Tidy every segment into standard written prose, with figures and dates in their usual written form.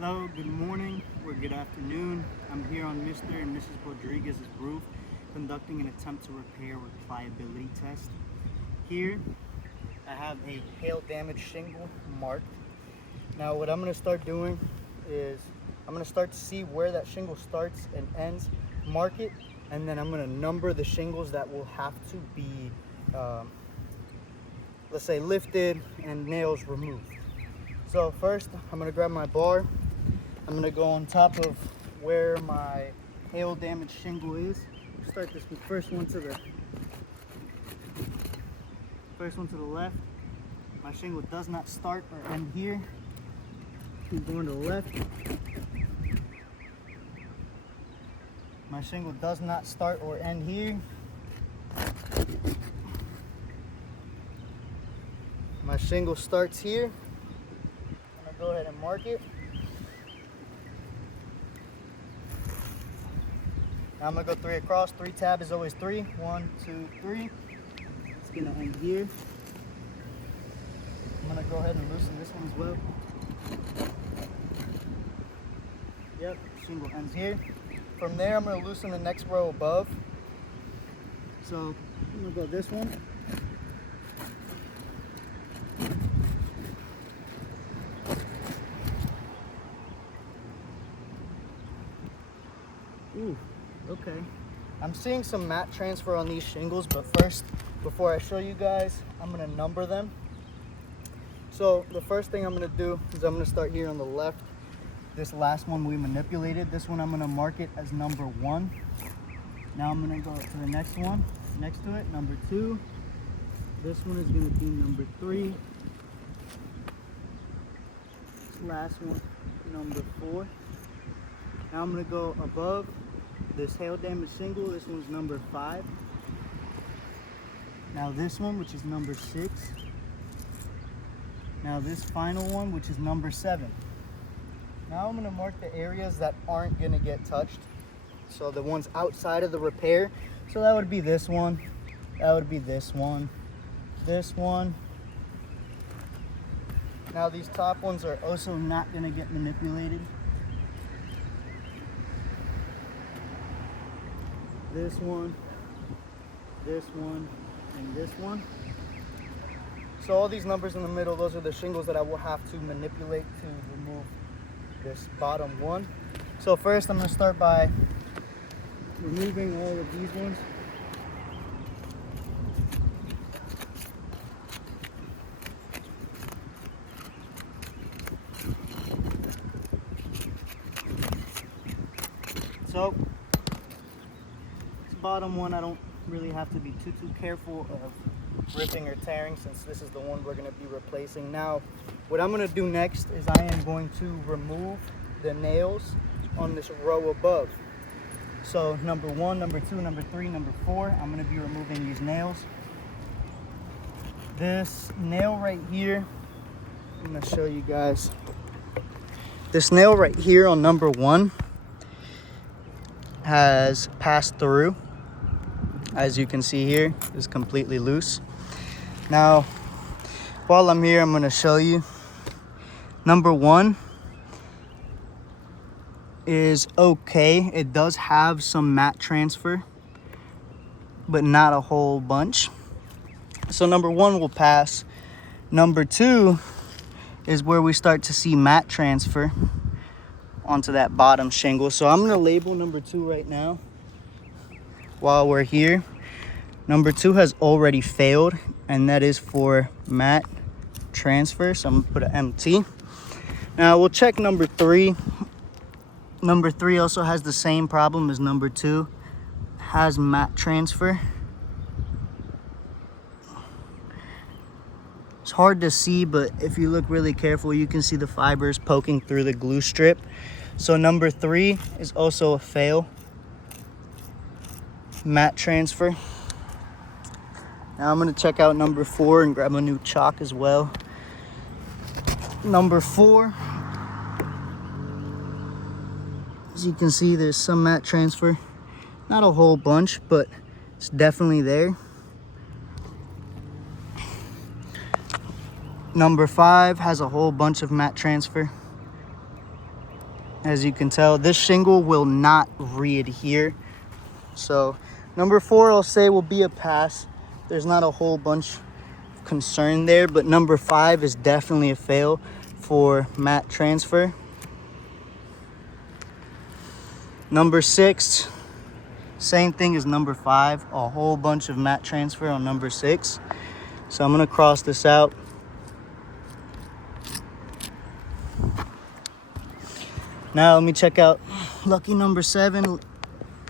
Hello, good morning or good afternoon. I'm here on Mr. and Mrs. Rodriguez's roof conducting an attempt to repair or pliability test. Here I have a hail damaged shingle marked. Now what I'm going to start doing is I'm going to start to see where that shingle starts and ends, mark it, and then I'm going to number the shingles that will have to be let's say lifted and nails removed. So first I'm going to grab my bar. I'm going to go on top of where my hail damaged shingle is. Start this first one to the left. My shingle does not start or end here. Keep going to the left. My shingle does not start or end here. My shingle starts here. I'm going to go ahead and mark it. Now I'm going to go 3 across. 3 tab is always 3. 1, 2, 3. It's going to end here. I'm going to go ahead and loosen this one as well. Yep, shingle ends here. From there, I'm going to loosen the next row above. So I'm going to go this one. Ooh, okay. I'm seeing some mat transfer on these shingles, but first, before I show you guys, I'm going to number them. So the first thing I'm going to do is I'm going to start here on the left. This last one we manipulated. This one I'm going to mark it as number 1. Now I'm going to go to the next one, next to it, number 2. This one is going to be number 3. This last one, number 4. Now I'm going to go above this hail damaged shingle. This one's number 5. Now this one, which is number 6. Now this final one, which is number 7. Now I'm going to mark the areas that aren't going to get touched. So the ones outside of the repair. So that would be this one. That would be this one. This one. Now these top ones are also not going to get manipulated. This one, and this one. So all these numbers in the middle, those are the shingles that I will have to manipulate to remove this bottom one. So first I'm going to start by removing all of these ones. So this bottom one I don't really have to be too careful of ripping or tearing, since this is the one we're going to be replacing. Now what I'm going to do next is I am going to remove the nails on this row above. So number 1, number 2, number 3, number 4, I'm going to be removing these nails. This nail right here, I'm going to show you guys. This nail right here on number 1 has passed through. As you can see here, it's completely loose. Now, while I'm here, I'm going to show you. Number 1 is okay. It does have some mat transfer, but not a whole bunch. So number 1 will pass. Number 2 is where we start to see mat transfer onto that bottom shingle. So I'm going to label number 2 right now while we're here. Number 2 has already failed, and that is for mat transfer. So I'm going to put an MT. Now we'll check number 3. Number 3 also has the same problem as number 2. Has mat transfer. It's hard to see, but if you look really careful, you can see the fibers poking through the glue strip. So number 3 is also a fail. Mat transfer. Now I'm going to check out number 4 and grab a new chalk as well. Number 4. As you can see, there's some mat transfer. Not a whole bunch, but it's definitely there. Number 5 has a whole bunch of mat transfer. As you can tell, this shingle will not re-adhere. So number 4, I'll say, will be a pass. There's not a whole bunch of concern there, but number 5 is definitely a fail for mat transfer. Number 6, same thing as number 5, a whole bunch of mat transfer on number 6. So I'm gonna cross this out. Now let me check out lucky number 7,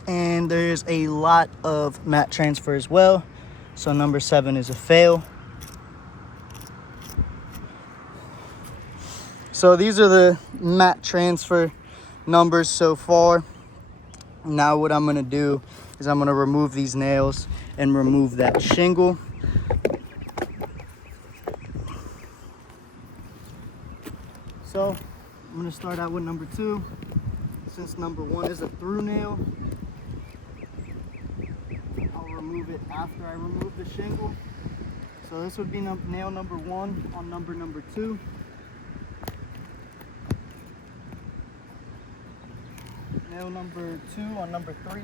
and there's a lot of mat transfer as well. So number 7 is a fail. So these are the mat transfer numbers so far. Now what I'm gonna do is I'm gonna remove these nails and remove that shingle. So I'm gonna start out with number 2. Since number 1 is a through nail, I'll remove it after I remove the shingle. So this would be nail number 1 on number 2. Nail number 2 on number 3.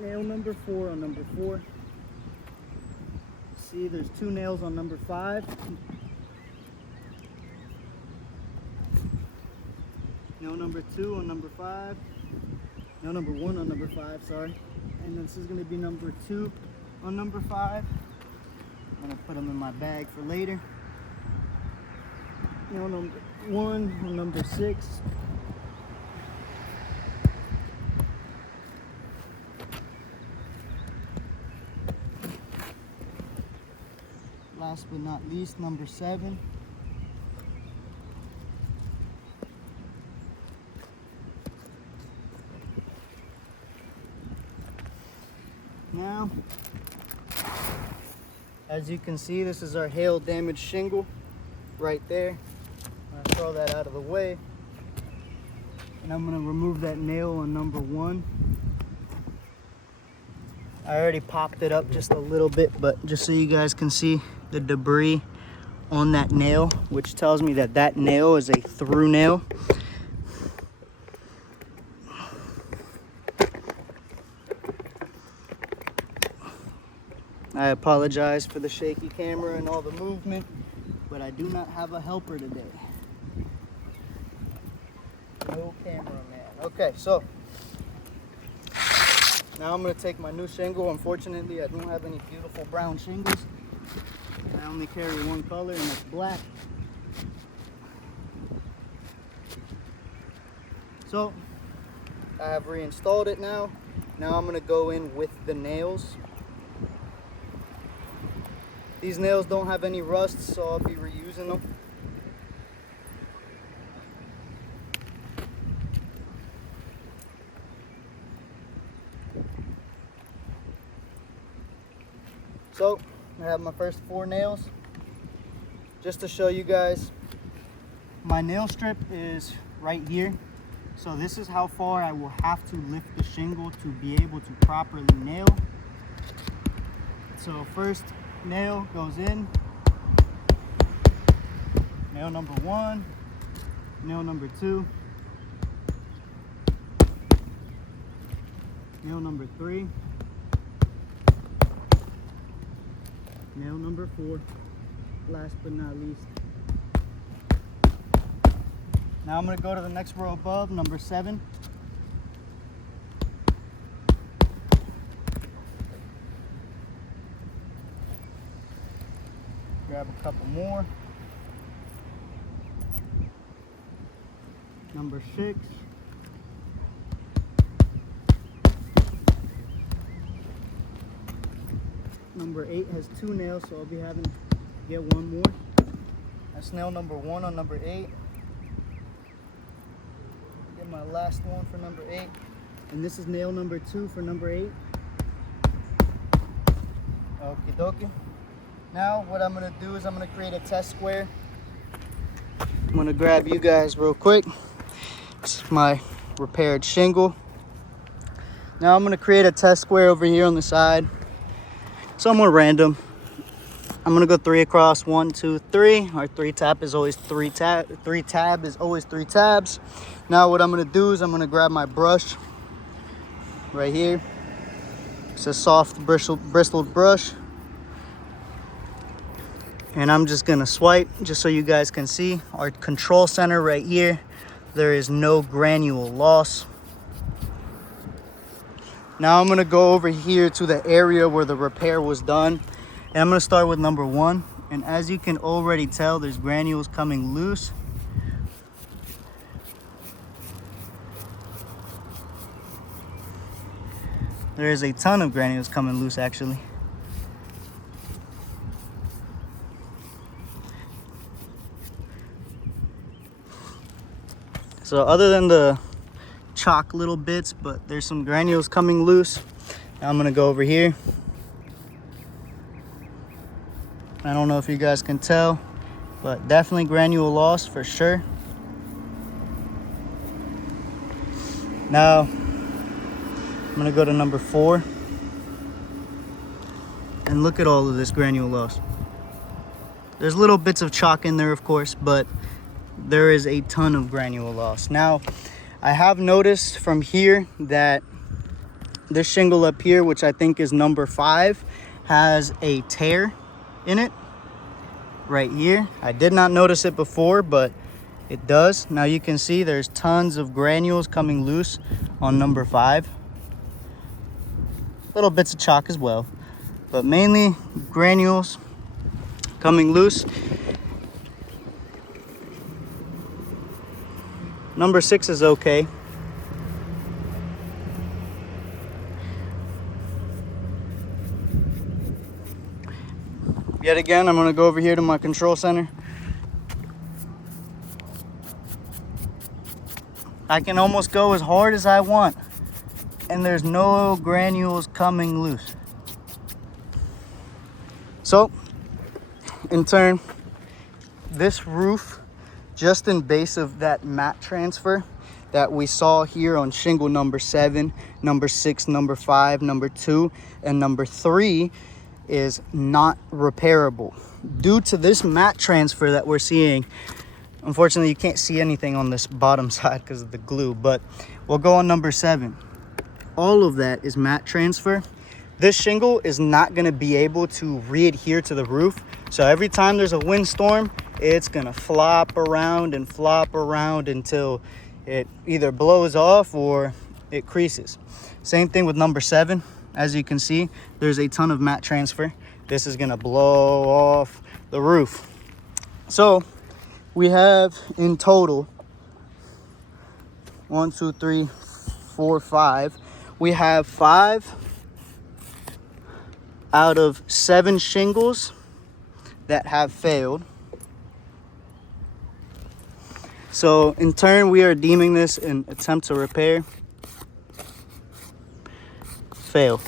Nail number 4 on number 4. See, there's 2 nails on number 5. Nail number 2 on number 5. Nail number 1 on number 5, sorry. And this is going to be number 2 on number 5. I'm going to put them in my bag for later. Nail number 1 on number 6. Last but not least, number 7. Now, as you can see, this is our hail damaged shingle right there. I'm gonna throw that out of the way. And I'm gonna remove that nail on number 1. I already popped it up just a little bit, but just so you guys can see the debris on that nail, which tells me that that nail is a through nail. I apologize for the shaky camera and all the movement, but I do not have a helper today. No cameraman. Okay, so now I'm going to take my new shingle. Unfortunately, I don't have any beautiful brown shingles. I only carry one color, and it's black. So I have reinstalled it now. Now I'm going to go in with the nails. These nails don't have any rust, so I'll be reusing them. So I have my first 4 nails. Just to show you guys, my nail strip is right here. So this is how far I will have to lift the shingle to be able to properly nail. So first nail goes in. Nail number 1, nail number 2, nail number 3, nail number 4, last but not least. Now I'm going to go to the next row above, number 7. Grab a couple more. Number 6. Number 8 has 2 nails, so I'll be having to get one more. That's nail number 1 on number 8. Get my last one for number 8. And this is nail number 2 for number 8. Okie dokie. Now what I'm going to do is I'm going to create a test square. I'm going to grab you guys real quick. This is my repaired shingle. Now I'm going to create a test square over here on the side. Somewhere random. I'm gonna go 3 across, 1, 2, 3. Our 3 tap is always 3 tab. 3 tab is always 3 tabs. Now what I'm gonna do is I'm gonna grab my brush right here. It's a soft bristled brush. And I'm just gonna swipe just so you guys can see our control center right here. There is no granule loss. Now I'm gonna go over here to the area where the repair was done. And I'm gonna start with number 1. And as you can already tell, there's granules coming loose. There is a ton of granules coming loose actually. So other than the chalk little bits, but there's some granules coming loose. Now I'm gonna go over here. I don't know if you guys can tell, but definitely granule loss for sure. Now I'm gonna go to number 4 and look at all of this granule loss. There's little bits of chalk in there, of course, but there is a ton of granule loss. Now, I have noticed from here that this shingle up here, which I think is number 5, has a tear in it right here. I did not notice it before, but it does. Now you can see there's tons of granules coming loose on number 5. Little bits of chalk as well, but mainly granules coming loose. Number 6 is okay. Yet again, I'm gonna go over here to my control center. I can almost go as hard as I want, and there's no granules coming loose. So, in turn, this roof, just in base of that mat transfer that we saw here on shingle number 7, number 6, number 5, number 2, and number 3, is not repairable. Due to this mat transfer that we're seeing, unfortunately you can't see anything on this bottom side because of the glue, but we'll go on number 7. All of that is mat transfer. This shingle is not going to be able to re-adhere to the roof. So every time there's a windstorm, it's going to flop around until it either blows off or it creases. Same thing with number 7. As you can see, there's a ton of mat transfer. This is going to blow off the roof. So we have in total 1, 2, 3, 4, 5. We have 5 out of 7 shingles that have failed. So in turn, we are deeming this an attempt to repair. Fail.